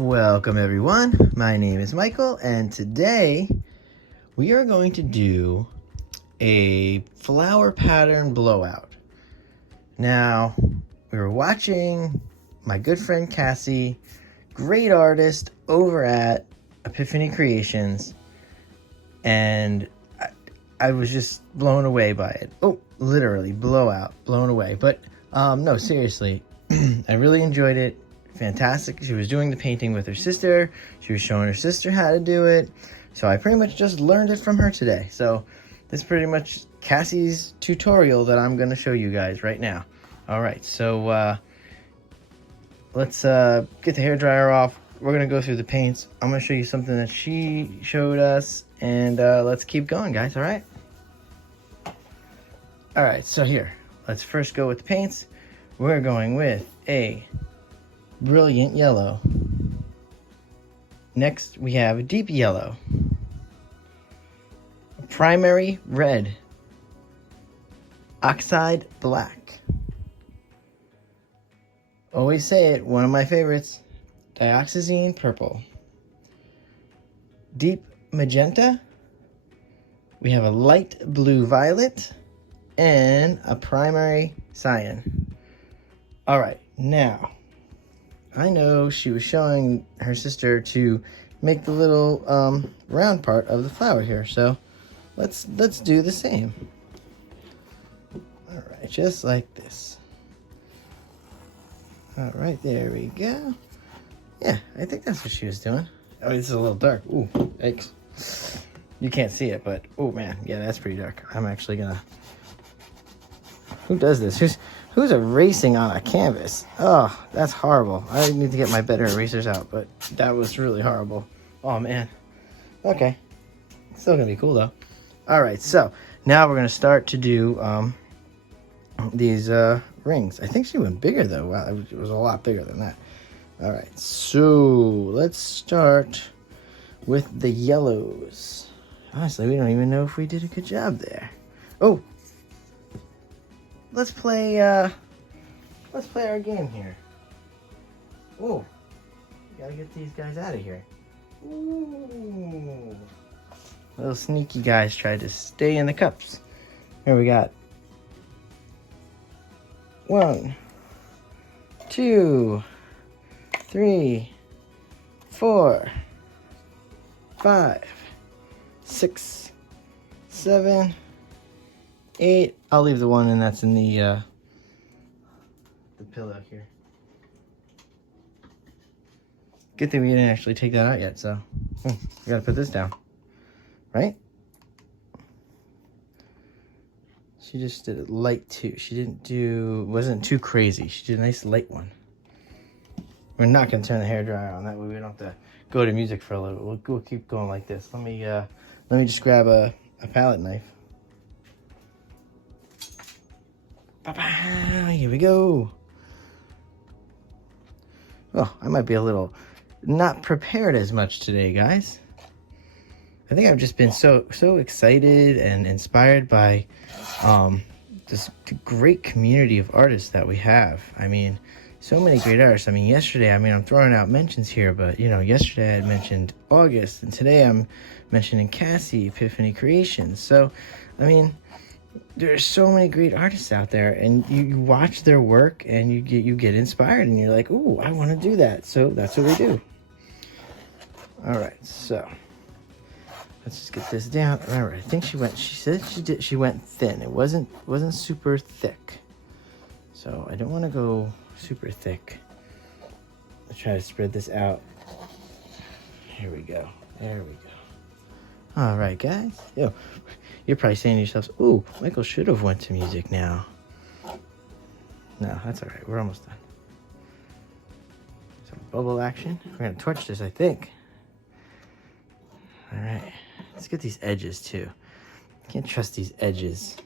Welcome everyone, my name is Michael and today we are going to do a flower pattern blowout. Now, we were watching my good friend Cassie, great artist over at Epiphany Creations, and I was just blown away by it. Oh, literally blown away. But no, seriously, I really enjoyed it. Fantastic. She was doing the painting with her sister. She was showing her sister how to do it. So I pretty much just learned it from her today. So this is pretty much Cassie's tutorial that I'm going to show you guys right now. All right, so let's get the hairdryer off. We're going to go through the paints. I'm going to show you something that she showed us, and let's keep going, guys, all right? All right, so here, let's first go with the paints. We're going with a brilliant yellow. Next, we have a deep yellow, a primary red, oxide black. Always say it, one of my favorites, dioxazine purple. Deep magenta, we have a light blue violet, and a primary cyan. All right, now, I know she was showing her sister to make the little round part of the flower here, so let's do the same. All right, just like this. All right, there we go. Yeah, I think that's what she was doing. Oh, this is a little dark. Ooh, yikes. You can't see it, but oh man, yeah, that's pretty dark. I'm actually gonna. Who does this? Who's erasing on a canvas? Oh, that's horrible. I need to get my better erasers out, but that was really horrible. Oh, man. Okay. Still gonna be cool, though. All right, so now we're gonna start to do these rings. I think she went bigger, though. Wow, it was a lot bigger than that. All right, so let's start with the yellows. Honestly, we don't even know if we did a good job there. Oh! Let's play our game here. Oh, gotta get these guys out of here. Ooh. Little sneaky guys tried to stay in the cups. Here we got 1, 2, 3, 4, 5, 6, 7, 8. I'll leave the one, and that's in the pillow here. Good thing we didn't actually take that out yet, so we gotta put this down, right? She just did it light too. She wasn't too crazy. She did a nice light one. We're not gonna turn the hairdryer on. That way we don't have to go to music for a little bit. We'll keep going like this. Let me just grab a palette knife. Here we go. Oh, I might be a little not prepared as much today, guys. I think I've just been so excited and inspired by this great community of artists that we have. I mean, so many great artists. I mean, yesterday, I'm throwing out mentions here, but you know, yesterday I had mentioned August, and today I'm mentioning Cassie, Epiphany Creations. So, I mean, there's so many great artists out there, and you watch their work and you get inspired, and you're like, ooh, I want to do that. So that's what we do. All right, so let's just get this down. Remember, I think she went thin. It wasn't super thick, so I don't want to go super thick. Let's try to spread this out. Here we go. There we go. All right, guys. Yo, you're probably saying to yourselves, ooh, Michael should have went to music now. No, that's all right. We're almost done. Some bubble action. We're going to torch this, I think. All right. Let's get these edges, too. Can't trust these edges.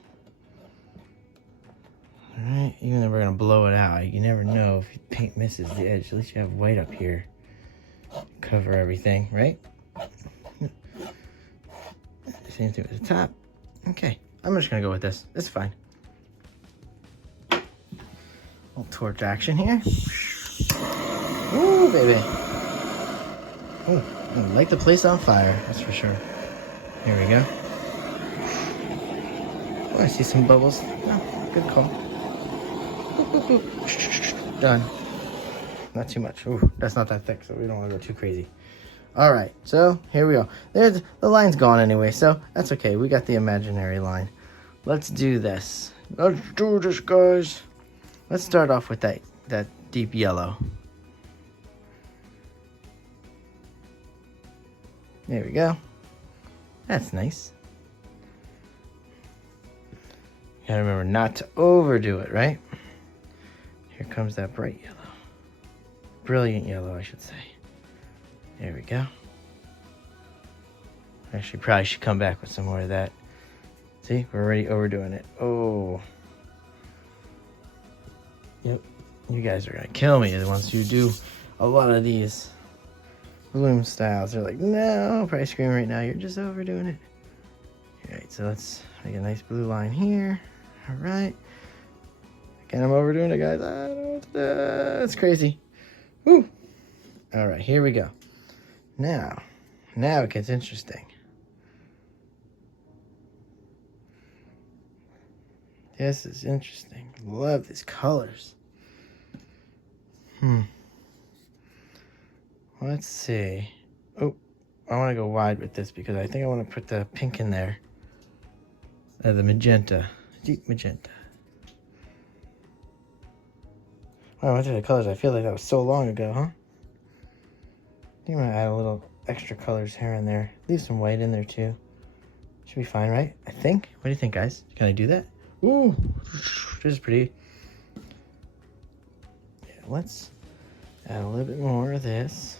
All right. Even though we're going to blow it out, you never know if paint misses the edge. At least you have white up here. Cover everything, right? Same thing with the top. Okay, I'm just gonna go with this. It's fine. Little torch action here. Ooh, baby. Oh, light the place on fire, that's for sure. Here we go. Oh, I see some bubbles. Oh, good call. Boop, boop, boop. Done. Not too much. Ooh, that's not that thick, so we don't want to go too crazy. All right, so here we go. There's the line's gone anyway, so that's okay. We got the imaginary line. Let's do this. Let's do this, guys. Let's start off with that deep yellow. There we go. That's nice. Gotta remember not to overdo it, right? Here comes that bright yellow. Brilliant yellow, I should say. There we go. Actually, probably should come back with some more of that. See, we're already overdoing it. Oh. Yep. You guys are gonna kill me once you do a lot of these bloom styles. They're like, no, probably screaming right now, you're just overdoing it. All right, so let's make a nice blue line here. All right. Again, I'm overdoing it, guys. I don't know what to do. It's crazy. Woo. All right, here we go. Now it gets interesting. This is interesting. Love these colors. Let's see. Oh, I want to go wide with this because I think I want to put the pink in there. The magenta. Deep magenta. Wow, I went through the colors. I feel like that was so long ago, huh? I think I'm going to add a little extra colors here and there. Leave some white in there too. Should be fine, right? I think. What do you think, guys? Can I do that? Ooh, this is pretty. Yeah, let's add a little bit more of this.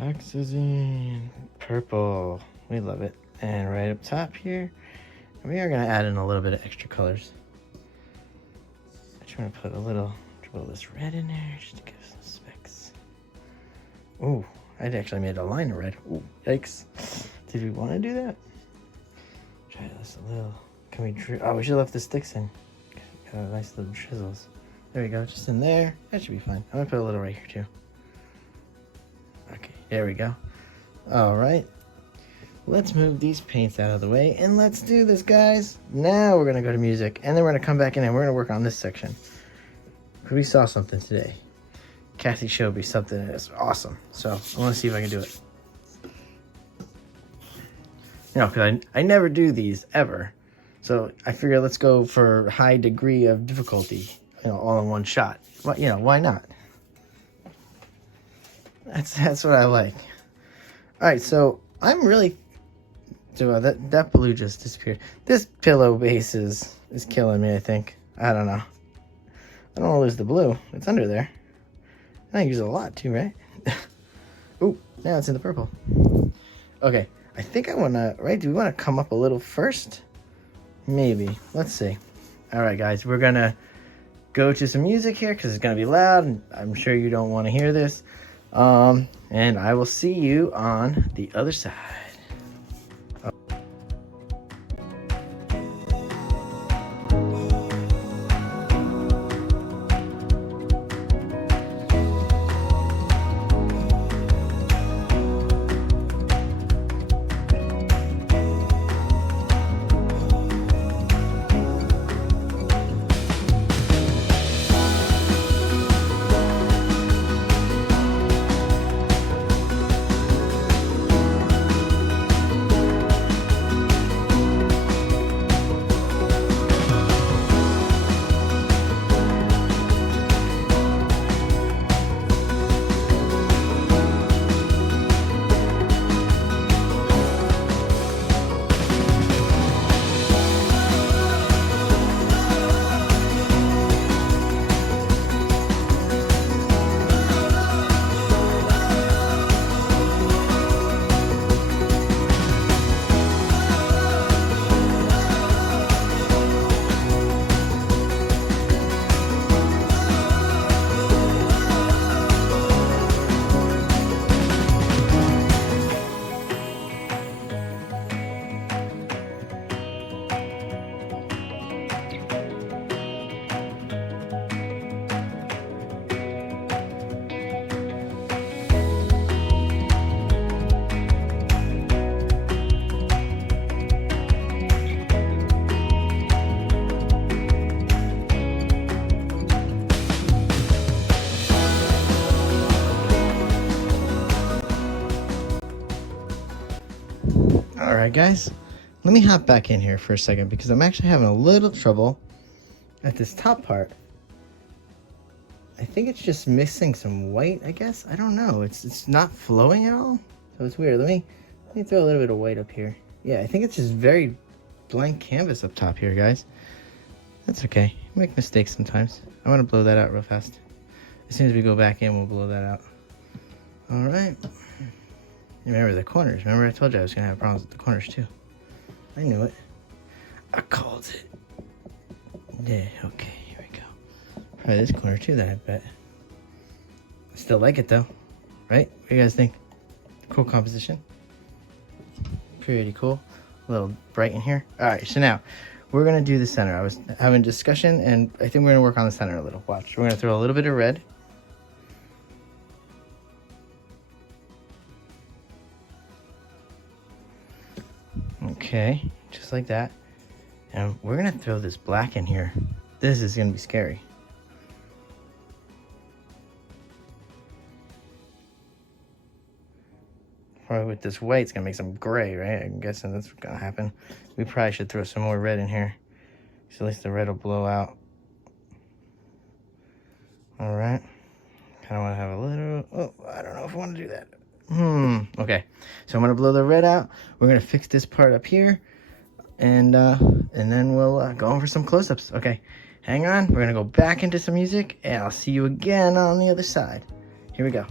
Toxazine purple. We love it. And right up top here, we are going to add in a little bit of extra colors. I'm trying to put a little of this red in there just to give some specks. Ooh, I actually made a line of red. Ooh, yikes. Did we want to do that? Try this a little. Can we we should have left the sticks in. Got a nice little drizzles. There we go, just in there. That should be fine. I'm gonna put a little right here too. Okay, there we go. All right. Let's move these paints out of the way and let's do this, guys. Now we're gonna go to music and then we're gonna come back in and we're gonna work on this section. We saw something today. Cassie showed me something that's awesome. So I want to see if I can do it. You know, because I never do these ever. So I figure let's go for high degree of difficulty, you know, all in one shot. Well, you know, why not? That's what I like. All right, so I'm really... that blue just disappeared. This pillow base is killing me, I think. I don't know. I don't want to lose the blue. It's under there. I use it a lot too, right? Ooh, now it's in the purple. Okay, I think I want to, right? Do we want to come up a little first? Maybe. Let's see. All right, guys, we're going to go to some music here because it's going to be loud, and I'm sure you don't want to hear this. And I will see you on the other side. right, guys, let me hop back in here for a second because I'm actually having a little trouble at this top part. I think it's just missing some white, I guess. I don't know. It's not flowing at all. So it's weird. Let me throw a little bit of white up here. Yeah, I think it's just very blank canvas up top here, guys. That's okay. We make mistakes sometimes. I'm gonna blow that out real fast. As soon as we go back in, we'll blow that out. All right. Remember the corners. Remember I told you I was gonna have problems with the corners too. I knew it. I called it. Yeah, okay, here we go. Probably this corner too, then I bet. I still like it though, right? What do you guys think? Cool composition. Pretty cool. A little bright in here. All right, so now we're gonna do the center. I was having a discussion and I think we're gonna work on the center a little. Watch, we're gonna throw a little bit of red. Okay, just like that. And we're gonna throw this black in here. This is gonna be scary. Probably with this white, it's gonna make some gray, right? I'm guessing that's what's gonna happen. We probably should throw some more red in here, so at least the red will blow out. All right. Kind of want to have a little. Oh, I don't know if I want to do that. Okay. So I'm gonna blow the red out. We're gonna fix this part up here, and then we'll go over some close-ups. Okay. Hang on. We're gonna go back into some music, and I'll see you again on the other side. Here we go.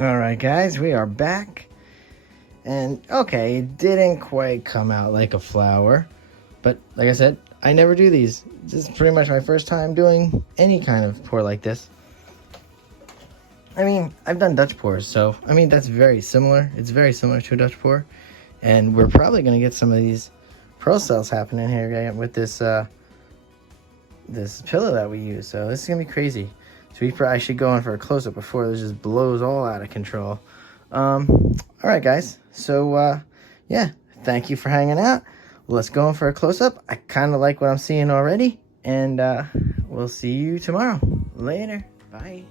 All right, guys, we are back. And okay, it didn't quite come out like a flower, but like I said, I never do these. This is pretty much my first time doing any kind of pour like this. I mean, I've done Dutch pours, so I mean that's very similar. It's very similar to a Dutch pour, and we're probably gonna get some of these pearl cells happening here with this this pillow that we use. So this is gonna be crazy. So we probably should go in for a close-up before this just blows all out of control. All right, guys. So, yeah, thank you for hanging out. Let's go in for a close-up. I kind of like what I'm seeing already. And we'll see you tomorrow. Later. Bye.